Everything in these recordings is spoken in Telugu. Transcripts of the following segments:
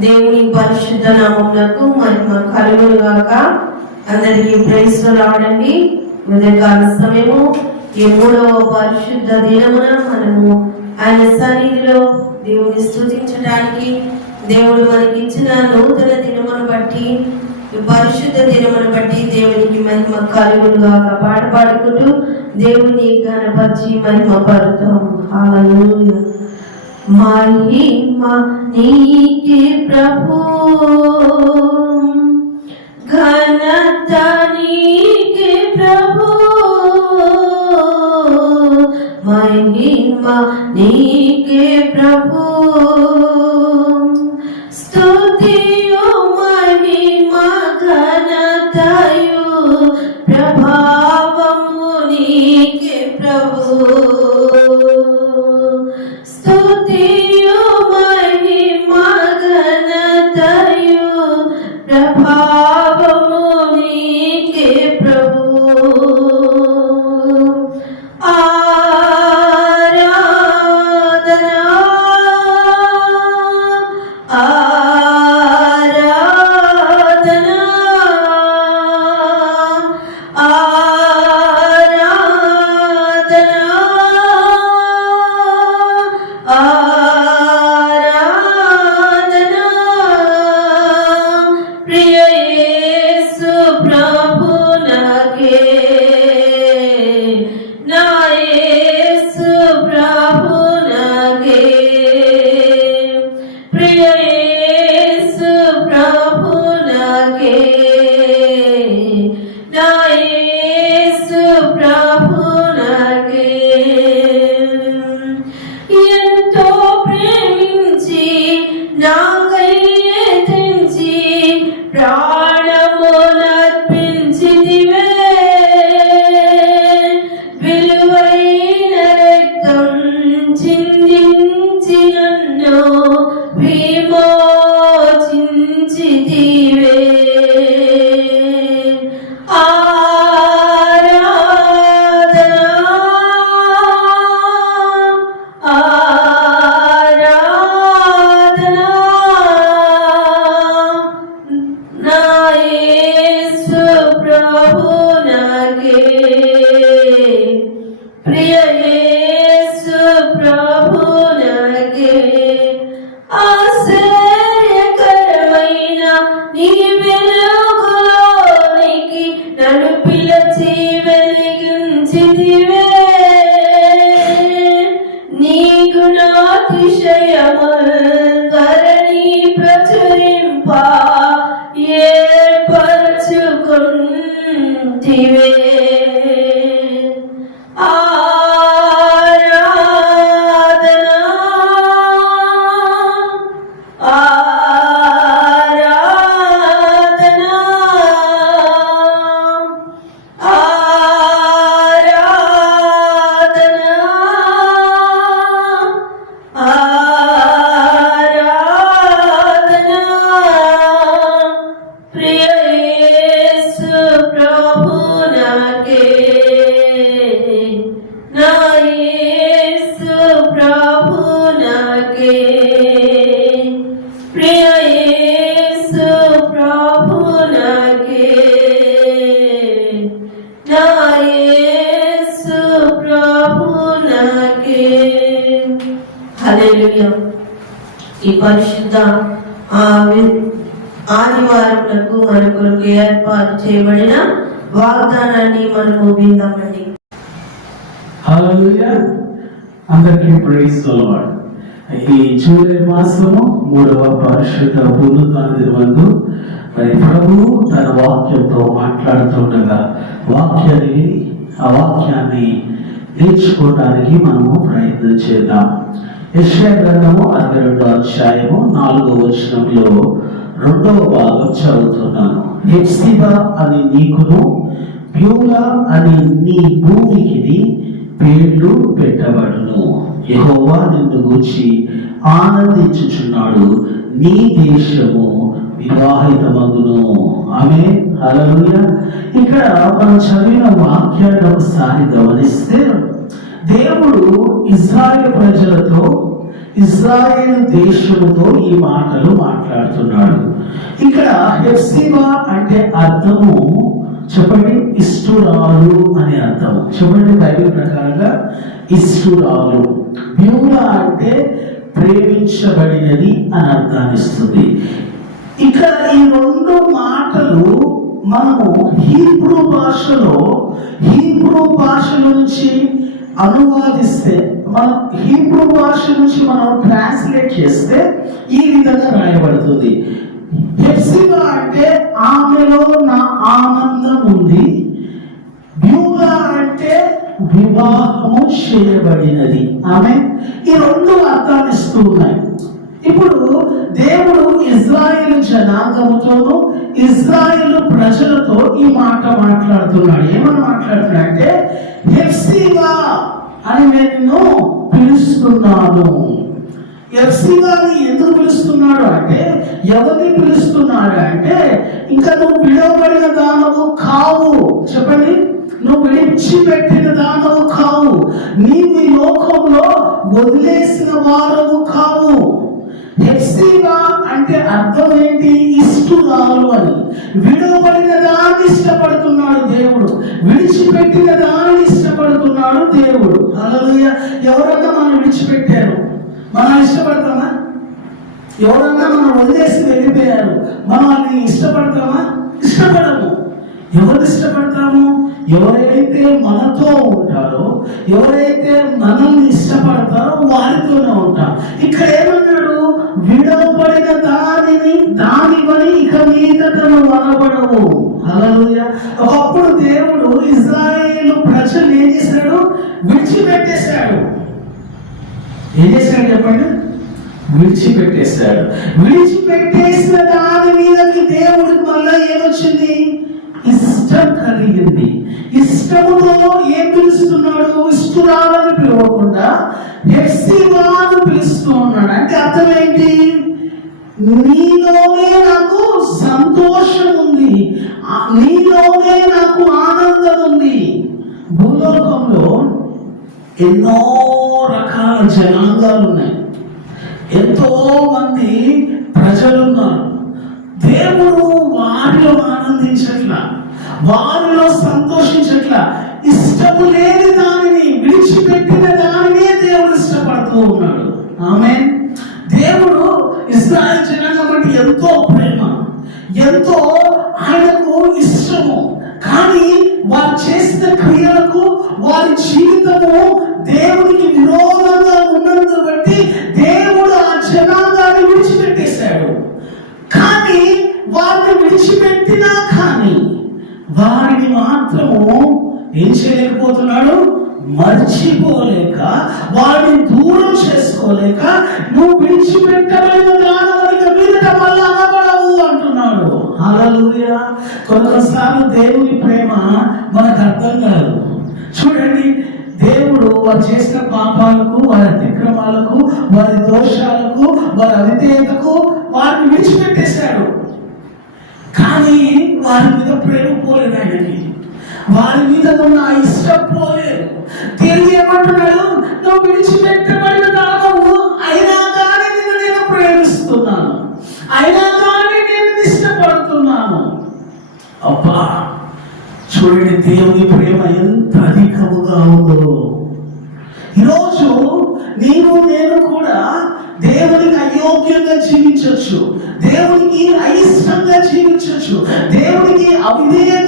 దేవుని పరిశుద్ధ నామములకు మహిమ కలుగులు గాక. అందరికీ ప్రైజ్ రావడండి. ఉదయకాల సమయము ఈ మూడవ పరిశుద్ధ దినమున మనము ఆయన సన్నిధిలో దేవుని స్థుతించడానికి దేవుడు మనకి ఇచ్చిన నూతన దినమును బట్టి పరిశుద్ధ దినమును బట్టి దేవునికి మహిమ కలుగులు గాక. పాట పాడుకుంటూ దేవుని గణపరిచి మహిమ పడతాం హల్లెలూయా మహిమ నీకి ప్రభు. ఘనత నీకి ప్రభు. మహిమ నీ హల్లెలూయా. ఈ పరిశుద్ధ ఆదివారములకు మన కొరకు ఏర్పాటు చేయబడిన వాగ్దానాన్ని మనము విందామండి. అందరికీ ప్రైజ్ లార్డ్ ఈ జూలై మాసము మూడవ పరిశుద్ధ పునరుద్ధాన వందు మరి ప్రభువు తన వాక్యంతో మాట్లాడుతుండగా వాక్యాన్ని ఆ వాక్యాన్ని నేర్చుకోవడానికి మనము ప్రయత్నం చేద్దాం. యెషయా గ్రంథము అరవై రెండో అధ్యాయము నాలుగో వచనంలో రెండవ భాగం చదువుతున్నాను. హెప్సిబా అని నీకును ప్యూలా అని నీ భూమికి పేర్లు పెట్టబడును. యహోవా నిన్ను గూర్చి ఆనందించుచున్నాడు నీ దేశము వివాహితమగును. ఆమె అలలుయ ఇక్కడ మనం చదివిన వాక్యాన్ని ఒకసారి గమనిస్తే దేవుడు ఇజ్రాయేల్ ప్రజలతో ఇజ్రాయేల్ దేశముతో ఈ మాటలు మాట్లాడుతున్నాడు. ఇక్కడ హెప్సిబా అంటే అర్థము చెప్పండి ఇష్టురాలు అనే అర్థం చెప్పండి బైబిల్ ప్రకారంగా ఇష్టురాలు. బ్యూరా అంటే ప్రేమించబడినది అని అర్థాన్నిస్తుంది ఇక్కడ ఈ రెండు మాటలు మనము హీబ్రూ భాషలో హీబ్రూ భాష నుంచి అనువాదిస్తే మనం హీబ్రూ భాష నుంచి మనం ట్రాన్స్లేట్ చేస్తే ఈ విధంగా రాయబడుతుంది. హెప్సిబా అంటే ఆమెలో నా ఆనందం ఉంది. బ్యూగా అంటే వివాహము చేయబడినది. ఆమె ఈ రెండు అర్థాలు ఇస్తూ ఉన్నాయి. ఇప్పుడు దేవుడు ఇజ్రాయిల్ జనాంగముతోనూ ఇజ్రాయెల్ ప్రజలతో ఈ మాట మాట్లాడుతున్నాడు. ఏమని మాట్లాడుతున్నాడు అంటే హెప్సిగా అని నేను పిలుస్తున్నాను. ఎఫ్సీగాని ఎందుకు పిలుస్తున్నాడు అంటే ఎవరిని పిలుస్తున్నాడు అంటే ఇంకా నువ్వు పిలువబడిన దానవు కావు. చెప్పండి. నువ్వు విడిచిపెట్టిన దానవు కావు. నీవు ఈ లోకంలో వదిలేసిన వారవు కావు. ఎఫ్సీగా అంటే అర్థం ఏంటి? ఇష్టురాలు అని. విడవబడిన దాన్ని ఇష్టపడుతున్నాడు దేవుడు. విడిచిపెట్టిన దాన్ని ఇష్టపడుతున్నాడు దేవుడు. హల్లెలూయా. ఎవరన్నా మనం విడిచిపెట్టారు? మనం ఇష్టపడతామా? ఎవరన్నా మనం వదిలేసి వెళ్ళిపోయారు? మనం వాళ్ళని ఇష్టపడతామా? ఇష్టపడము. ఎవరు ఇష్టపడతాము? ఎవరైతే మనతో ఉంటారో ఎవరైతే మనల్ని ఇష్టపడతారో వారితోనే ఉంటాం. ఇక్కడ ఏమన్నాడు? విడవబడిన దానిని దానివని ఇక మీదటను వనబడవు హల్లెలూయా. ఒకప్పుడు దేవుడు ఇజ్రాయేల్ ప్రజలు ఏం చేశాడు? విడిచిపెట్టేశాడు. ఏం చేశాడు చెప్పండి? విడిచిపెట్టేశాడు. విడిచిపెట్టేసిన దాని మీదకి దేవుడికి మళ్ళీ ఏమొచ్చింది? ఇష్టం కలిగింది. ఇష్టముతో ఏం పిలుస్తున్నాడు? ఇష్టురాలని పిలవకుండా ఎఫ్సివాను పిలుస్తూ ఉన్నాడు. అంటే అర్థం ఏంటి? నీలోనే నాకు సంతోషం ఉంది నీలోనే నాకు ఆనందం ఉంది భూలోకంలో ఎన్నో రకాల జనాంగాలు ఉన్నాయి ఎంతో మంది ప్రజలున్నారు. దేవుడు వారిలో ఆనందించట్లా. వారిలో సంతోషించట్ల ఇష్టము లేని దానిని విడిచిపెట్టిన దానినే దేవుడు ఇష్టపడుతూ ఉన్నాడు. ఆమె దేవుడు ఇస్రాయల్ జనాన్ని బట్టి ఎంతో ప్రేమ ఎంతో ఆయనకు ఇష్టము. కానీ వారు చేసిన క్రియలకు వారి జీవితము దేవునికి విరోధంగా పోతున్నాడు మర్చిపోలేక వారిని దూరం చేసుకోలేక నువ్వు విడిచిపెట్టలేదు దానవనిక మీదట మళ్ళీ అనబడవు అంటున్నాడు. హల్లెలూయా. కొంతసార్లు దేవుని ప్రేమ మనకు అర్థం కాదు. చూడండి దేవుడు వారు చేసిన పాపాలకు వారి అతిక్రమాలకు వారి దోషాలకు వారి అవిధేయతకు వారిని విడిచిపెట్టేశాడు. కానీ వారి మీద ప్రేమ పోలేదు ఆయనకి. వారి మీద ఉన్న ఇష్టపోలే ఇష్టం పోలేదు. తిరిగి ఏమంటున్నాడు? నువ్వు విడిచిపెట్టబడిన దానవు అయినా కానీ నిన్ను నేను ప్రేమిస్తున్నాను. అయినా కానీ నేను ఇష్టపడుతున్నాను అబ్బా చూడండి దేవుని ప్రేమ ఎంత అధికముగా ఉందో. ఈరోజు నీవు నేను కూడా దేవునికి అయోగ్యంగా జీవించవచ్చు దేవునికి అయిష్టంగా జీవించవచ్చు దేవునికి అవిధేయతగా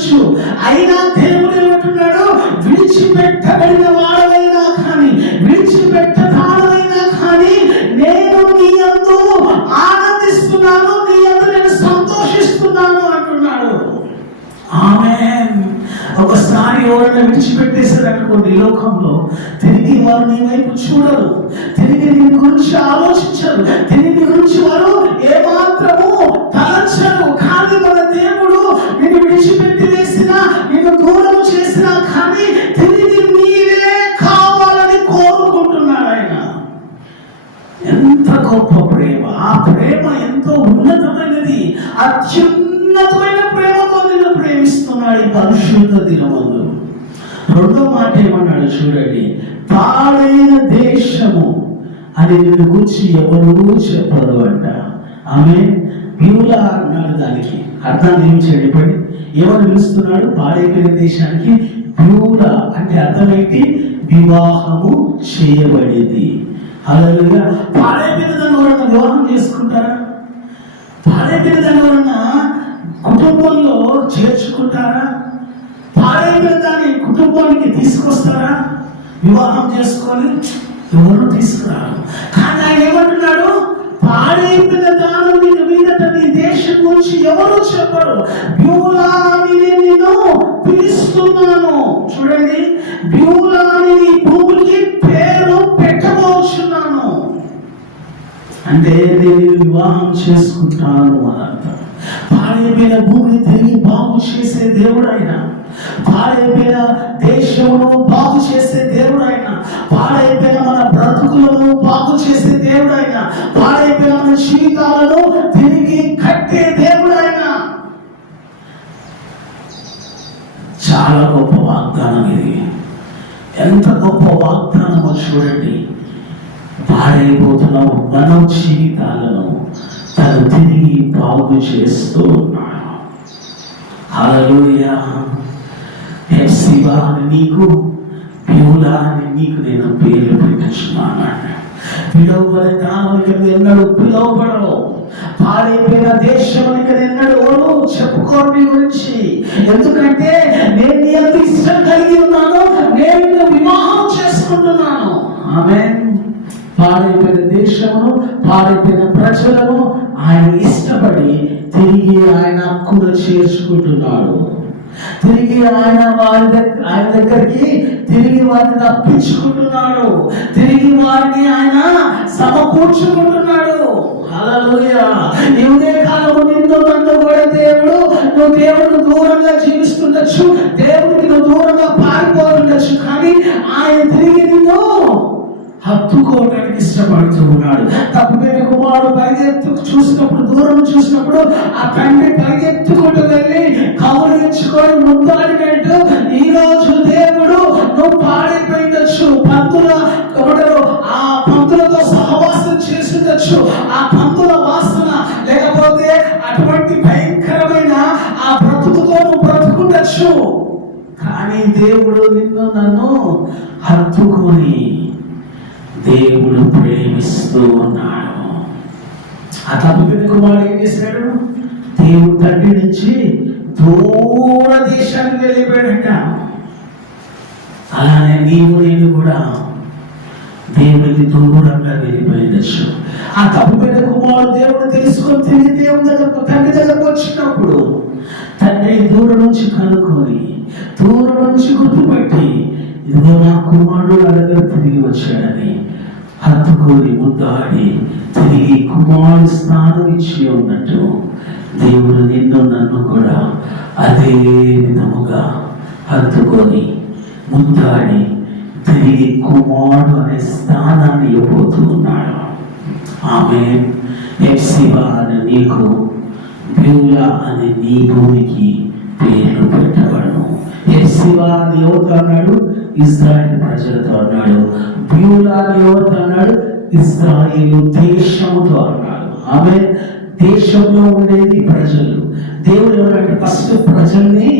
ఉండొచ్చు. అయినా దేవుడు ఏమంటున్నాడు? విడిచిపెట్టబడిన వాడవైనా కానీ విడిచిపెట్టదానైనా కానీ నేను నీ అందు ఆనందిస్తున్నాను నీ అందు నేను సంతోషిస్తున్నాను అంటున్నాడు. ఆమె ఒకసారి ఎవరైనా విడిచిపెట్టేశారు అనుకోండి లోకంలో తిరిగి వారు నీ వైపు చూడరు. తిరిగి నీ గురించి ఆలోచించరు. తిరిగి నీ గురించి వారు ఏమాత్రము తలచరు. కానీ మన దేవుడు నిన్ను విడిచిపెట్టి అత్యున్నతమైన ప్రేమతో నిన్ను ప్రేమిస్తున్నాడు ఈ పరిశుద్ధ దినమందు. రెండో మాట ఏమన్నాడు చూడండి పాడైన దేశము అని నిన్ను గురించి ఎవరు చెప్పరు అంట. ఆమె బ్యూలా అన్నాడు దానికి. అర్థాన్ని ఏం చేయబడి ఎవరు పిలుస్తున్నాడు? పాడైపోయిన దేశానికి బ్యూలా అంటే అర్థమేంటి? వివాహము చేయబడింది. అలాగే పాడైపోయిన దాన్ని వివాహం చేసుకుంటారా? పాడైపోయిన దాన్ని కుటుంబంలో చేర్చుకుంటారా? పాడైపోయిన దాన్ని కుటుంబానికి తీసుకొస్తారా? వివాహం చేసుకొని ఎవరు తీసుకురారు? కానీ ఆయన ఏమంటున్నాడు? పాడైపోయిన దానం మీద మీదట నీ దేశం గురించి ఎవరు చెప్పరు? బ్యూలా నేను పిలుస్తున్నాను. చూడండి బ్యూలాని నీ భూమికి పేరు పెట్టబోచున్నాను. అంటే నేను వివాహం చేసుకుంటాను అని అర్థం పాడైపోయిన భూమిని తిరిగి బాగు చేసే దేవుడు ఆయన పాడైపోయిన దేశమును బాగు చేసే దేవుడు ఆయన పాడైపోయిన మన బ్రతుకులను బాగు చేసే దేవుడు ఆయన పాడైపోయిన మన జీవితాలను తిరిగి కట్టే దేవుడు ఆయన చాలా గొప్ప వాగ్దానం ఇది. ఎంత గొప్ప వాగ్దానమో చూడండి. పాడైపోతున్న మన జీవితాలను తిరిగి బాగు చేస్తూ ఉన్నాడు. హల్లెలూయా. హెప్సిబా అని నీకు ప్యూలా అని నీకు నేను పేర్లు పెట్టుచున్నాను. పిలువబడే దానికి ఎన్నడూ పిలువబడవు. పాడైపోయిన దేశానికి ఎన్నడూ ఎవరు చెప్పుకోరు నీ గురించి. ఎందుకంటే నేను ఎంత ఇష్టం కలిగి ఉన్నాను. నేను వివాహం చేసుకుంటున్నాను. ఆమె పాడైపోయిన దేశమును పాడైపోయిన ప్రజలను ఆయన ఇష్టపడి తిరిగి ఆయన కూడా చేర్చుకుంటున్నాడు. తిరిగి ఆయన వారి దగ్గర ఆయన దగ్గరికి తిరిగి వారిని తప్పించుకుంటున్నాడు తిరిగి వారిని ఆయన సమకూర్చుకుంటున్నాడు. హల్లెలూయా. ఈ ఉదయ నిన్ను నన్ను కూడా దేవుడు నువ్వు దేవుడు దూరంగా జీవిస్తుండొచ్చు దేవుడికి నువ్వు దూరంగా పారిపోతుండొచ్చు కానీ ఆయన తిరిగి నిన్ను హత్తుకోవడానికి ఇష్టపడుతూ ఉన్నాడు. తప్పిపోయిన కుమారుడు పరిగెత్తు చూసినప్పుడు దూరం చూసినప్పుడు ఆ తండ్రి పరిగెత్తుకుంటూ వెళ్ళి కౌరించుకొని ముద్దాడినట్టు ఈ రోజు దేవుడు నువ్వు పాడైపోయిండొచ్చు. పంతుల ఎవడరు ఆ పంతులతో సహవాసం చేసిండొచ్చు. ఆ పంతుల వాసన లేకపోతే అటువంటి భయంకరమైన ఆ బ్రతుకుతో నువ్వు బ్రతుకుండొచ్చు. కానీ దేవుడు నిన్ను నన్ను హత్తుకొని దేవుడు ప్రేమిస్తూ ఉన్నాడు. ఆ తప్పిపోయిన కుమారుడు ఏం చేశాడు దేవుడు తండ్రి నుంచి దూర దేశానికి వెళ్ళిపోయాడట. అలానే నీవు నేను కూడా దేవుడికి దూరంగా వెళ్ళిపోయిండొచ్చు ఆ తప్పిపోయిన కుమారుడు దేవుడు తెలుసుకొని తిరిగి దేవుని దగ్గరకు తండ్రి దగ్గరకు వచ్చినప్పుడు తండ్రి దూరం నుంచి కనుక్కొని దూరం నుంచి గుర్తుపెట్టి ఇదిగో నా కుమారుడు దగ్గర తిరిగి వచ్చాడని హత్తుకొని ముద్దాడి తిరిగి కుమారు స్నానం ఇచ్చి ఉన్నట్టు దేవుడు నిన్ను నన్ను కూడా అదే విధముగా హత్తుకొని ముద్దాడి తిరిగి కుమారుడు అనే స్థానాన్ని ఇవ్వబోతూ ఉన్నాడు. ఆమె ఎఫ్సిబా అని నీకు బ్యూలా అనే నీ భూమికి పేర్లు పెట్టబడను. ఎఫ్సిబా అని ఎవరు అన్నాడు ఇజ్రాయెల్ ప్రజలతో అన్నాడు బ్యూలా ఎవరితో అన్నాడు ఇజ్రాయేల్ దేశంతో అన్నాడు ఆమె దేశంలో ఉండేది ప్రజలు. దేవుడు ఎవరంటే ఫస్ట్ ప్రజల్ని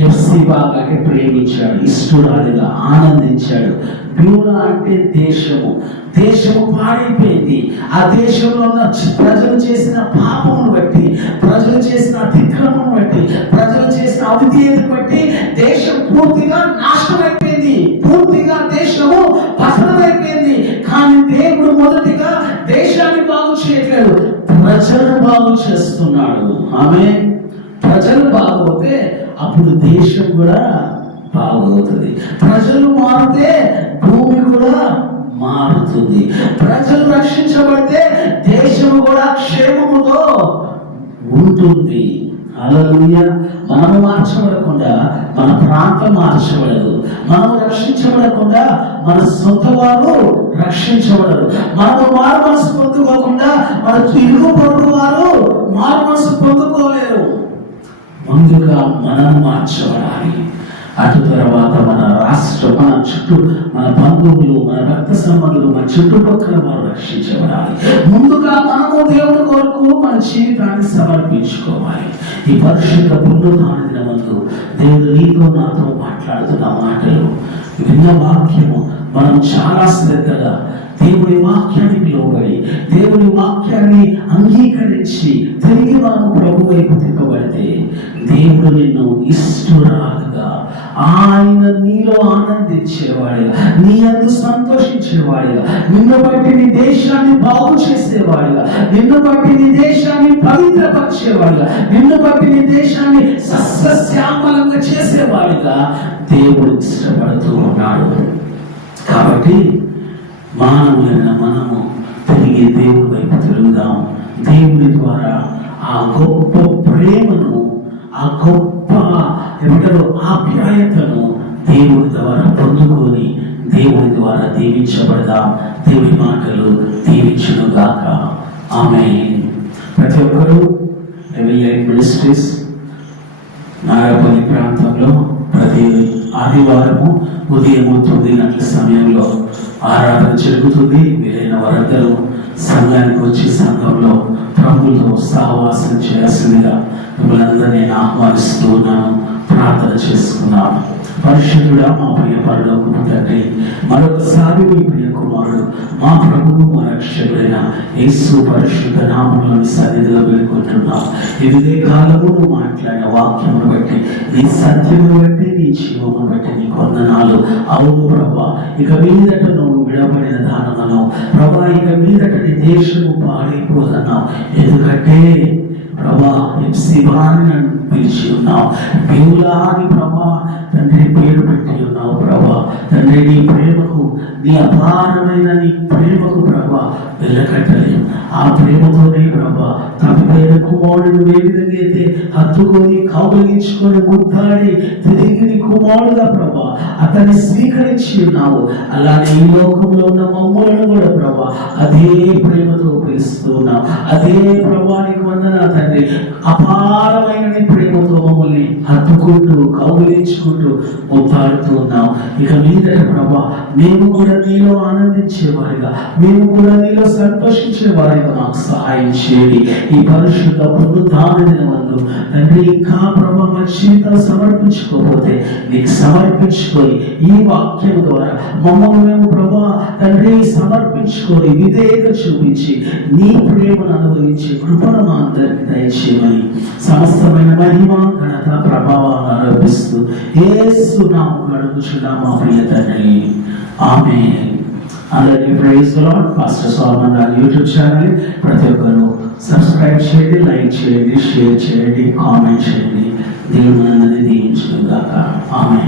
ఎఫ్సిబాగా ప్రేమించాడు ఇష్టరాలుగా ఆనందించాడు. బ్యూరా అంటే దేశము. దేశము పాడైపోయింది. ఆ దేశంలో ఉన్న ప్రజలు చేసిన పాపమును బట్టి ప్రజలు చేసిన అతిక్రమం బట్టి ప్రజలు చేసిన అవిధేయతను బట్టి దేశం పూర్తిగా నాశనం అయిపోయింది పూర్తిగా దేశము పతనమైపోయింది. కానీ దేవుడు మొదటిగా దేశాన్ని బాగు చేయట్లేదు. ప్రజలను బాగు చేస్తున్నాడు. ఆమె ప్రజలు బాగోతే అప్పుడు దేశం కూడా బాగవుతుంది ప్రజలు మారితే భూమి కూడా మారుతుంది. ప్రజలు రక్షించబడితే దేశం కూడా క్షేమముతో ఉంటుంది. అలలుయ మనము మార్చబడకుండా మన ప్రాంతం మార్చబడదు. మనము రక్షించబడకుండా మన సొంత వారు రక్షించబడరు. మనము మారు మనసు పొందుకోకుండా మన ఇరుగు పొరుగు వారు మారు మనసు పొందుకోలేరు ముందుగా మనం మార్చబడాలి. అటు తర్వాత మన రాష్ట్ర మన చుట్టూ మన బంధువులు మన రక్త సంబంధులు మన చుట్టుపక్కల వారు రక్షించబడాలి. ముందుగా మనము దేవుని కొరకు మన జీవితాన్ని సమర్పించుకోవాలి. ఈ పరిశుద్ధ పుణ్యదాన దినమందు దేవుడు నీతో నాతో మాట్లాడుతున్న మాటలు విన్న వాక్యము మనం చాలా శ్రద్ధగా దేవుని వాక్యానికి లోబడి దేవుని వాక్యాన్ని అంగీకరించి తిరిగి మనం ప్రభు వైపు తిప్పబడితే దేవుడు నిన్ను ఇష్టరాలుగా ఆయన నీలో ఆనందించేవాడిగా నీ అందు సంతోషించేవాడిగా నిన్ను బట్టి నీ దేశాన్ని బాగు చేసేవాడిగా నిన్ను బట్టి నీ దేశాన్ని పవిత్రపరిచేవాడిగా నిన్ను బట్టి నీ దేశాన్ని సస్యశ్యామలంగా చేసేవాడిగా దేవుడు ఇష్టపడుతూ ఉన్నాడు. కాబట్టి మానవులైన మనము తిరిగి దేవుడి వైపు తిరుగుదాం. దేవుడి ద్వారా ఆ గొప్ప ప్రేమను ఆ గొప్ప ఏమంటారు ఆప్యాయతను దేవుడి ద్వారా పొందుకొని దేవుడి ద్వారా దీవించబడదాం? దేవుడి మాటలు దీవించును గాక. ఆమె ప్రతి ఒక్కరూ ఎవరి మినిస్ట్రీస్ నాగపల్లి ప్రాంతంలో ప్రతి ఆదివారము ఉదయం తొమ్మిది గంటల సమయంలో ఆరాధన జరుగుతుంది. వీలైన వారందరూ సంఘానికి వచ్చి సంఘంలో ప్రభులతో సహవాసం చేయాల్సిందిగా మిమ్మల్ని నేను ఆహ్వానిస్తూ ఉన్నాను. ప్రార్థన చేసుకున్నాను. పరిశుద్ధుడా మా ప్రియ పరలోకము తండ్రి మరొకసారి మీ ప్రియ కుమారుడు మా ప్రభువు మా రక్షకుడైన యేసు పరిశుద్ధ నామంలోని సన్నిధిలో వేడుకుంటున్నాం. ఇదే కాలము మాట్లాడిన వాక్యమును బట్టి నీ సత్యమును బట్టి నీ జీవమును బట్టి నీ కొందనాలు అవును ప్రభా ఇక మీదట నువ్వు విడబడిన దానమను ప్రభా ఇక మీదట నీ దేశము పాడైపోదన్నావు. ఎందుకంటే ప్రభా శివాని నన్ను పిలిచి ఉన్నావు. బేవులా అని ప్రభా తండ్రి పేరు పెట్టి ఉన్నావు ప్రభా. తండ్రి నీ ప్రేమకు నీ అపారమైన నీ ప్రేమకు ప్రభా వెళ్ళకట్టలేదు ఆ ప్రేమతోనే ప్రభా తప్పిపోయిన కుమారుడు ఏ విధంగా అయితే హత్తుకొని కౌగలించుకొని ముద్దాడి తిరిగి నీ కుమారుడుగా ప్రభా అతన్ని స్వీకరించి ఉన్నావు. అలానే ఈ లోకంలో ఉన్న మమ్మల్ని కూడా ప్రభా అదే ప్రేమతో పిలుస్తూ ఉన్నావు. అదే ప్రభానికి వందన తండ్రి. అపారమైన ప్రేమతో మమ్మల్ని హత్తుకుంటూ కౌగులించుకుంటూ ముద్దాడుతూ ఉన్నావు. ఇక మీదట ప్రభా మేము కూడా నీలో ఆనందించేవారిగా మేము కూడా నీలో సంతోషించేవారిగా. మాకు సహాయం చేయండి. ఈ పరిశుద్ధ పునరుద్ధాన దినమందు తండ్రి ఇంకా ప్రభా మా జీవితాలు సమర్పించుకోకపోతే నీకు సమర్పించుకొని ఈ వాక్యం ద్వారా మమ్మల్ని మేము ప్రభా తండ్రి సమర్పించుకొని విధేయత చూపించి నీ ప్రేమను అనుభవించి కృపను మా అందరికి దయచేయమని సమస్తమైన మహిమ ఘనత ప్రభావాన్ని ఆరోపిస్తూ ఏసు నామం అడుగుచున్నా మా ప్రియ తండ్రి. ఆమె అందరికీ ప్రైజ్ లాడ్ పాస్టర్ సాల్మన్ గారి యూట్యూబ్ ఛానల్ ప్రతి ఒక్కరు సబ్స్క్రైబ్ చేయండి లైక్ చేయండి షేర్ చేయండి కామెంట్ చేయండి. దేవుని అందరినీ దీవించుగాక ఆమె